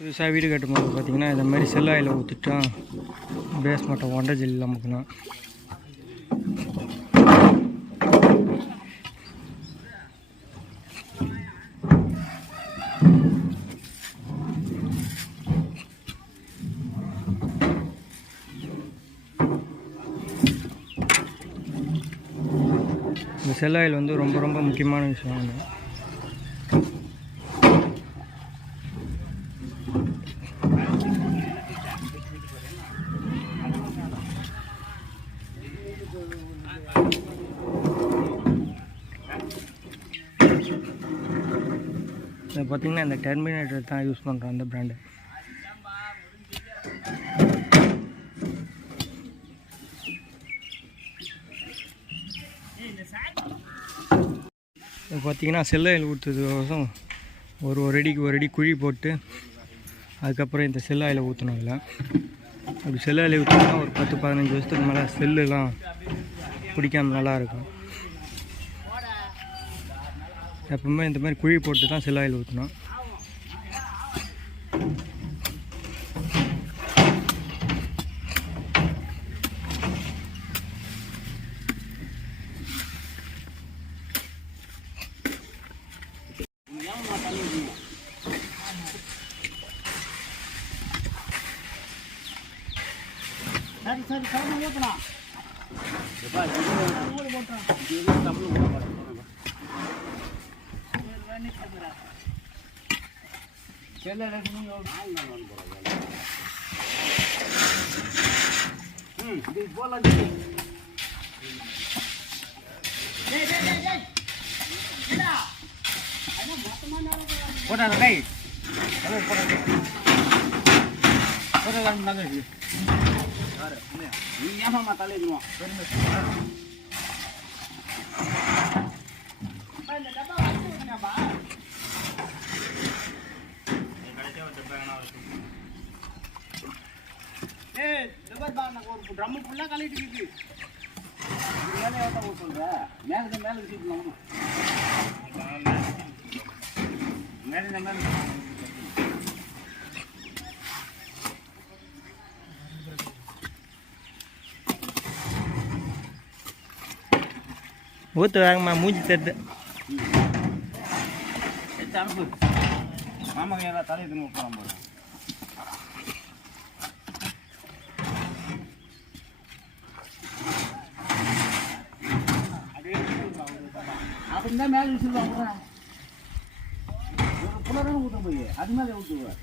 புதுசாக வீடு கட்டும்போது பார்த்தீங்கன்னா இந்த மாதிரி செல்லாயில் ஊற்றிட்டா பேஸ் மட்டும் ஒண்டை ஜெல்லி நமக்குனா இந்த செல்லாயில் வந்து ரொம்ப ரொம்ப முக்கியமான விஷயம் ஒன்று இதை பார்த்தீங்கன்னா இந்த டெர்மினேட்டர் தான் யூஸ் பண்ணுறோம் அந்த பிராண்டு இப்போ பார்த்தீங்கன்னா செல்லையில் ஊற்றுறதுக்கோசம் ஒரு ஒரு அடிக்கு ஒரு அடி குழி போட்டு அதுக்கப்புறம் இந்த செல்லாயில் ஊற்றணும் இதில். அப்படி செல்லாயில் ஆயில் ஊற்றினா ஒரு பத்து பதினஞ்சு வருஷத்துக்கு மேலே செல்லுலாம் பிடிக்காம நல்லாயிருக்கும் எப்பவுமே இந்த மாதிரி குழி போட்டு தான் சிலாயில் ஆயில் ஊற்றணும் சரி சரி சரி ஊற்றலாம் போட்டாங்க கை போட்டாங்க போட்டாங்க நீ ஏமாமா தலையிடுவோம் ஒரு ட்ரம்மு ஃபுல்லாக கழிட்டு இருக்கு. மேலே எவ்வளோ சொல்ற. மேலே மேலே வச்சுக்கலாம் மேலே மேலே ஊற்று வேகமாக மூஞ்சி அனுப்பு மாமாங்க ஏதாவது தலையை திரும்ப போகிறான் போல அப்படின்னா மேலே வச்சுருவாங்க ஒரு புலரான ஊற்ற போய். அது மேலே ஊற்றுவேன்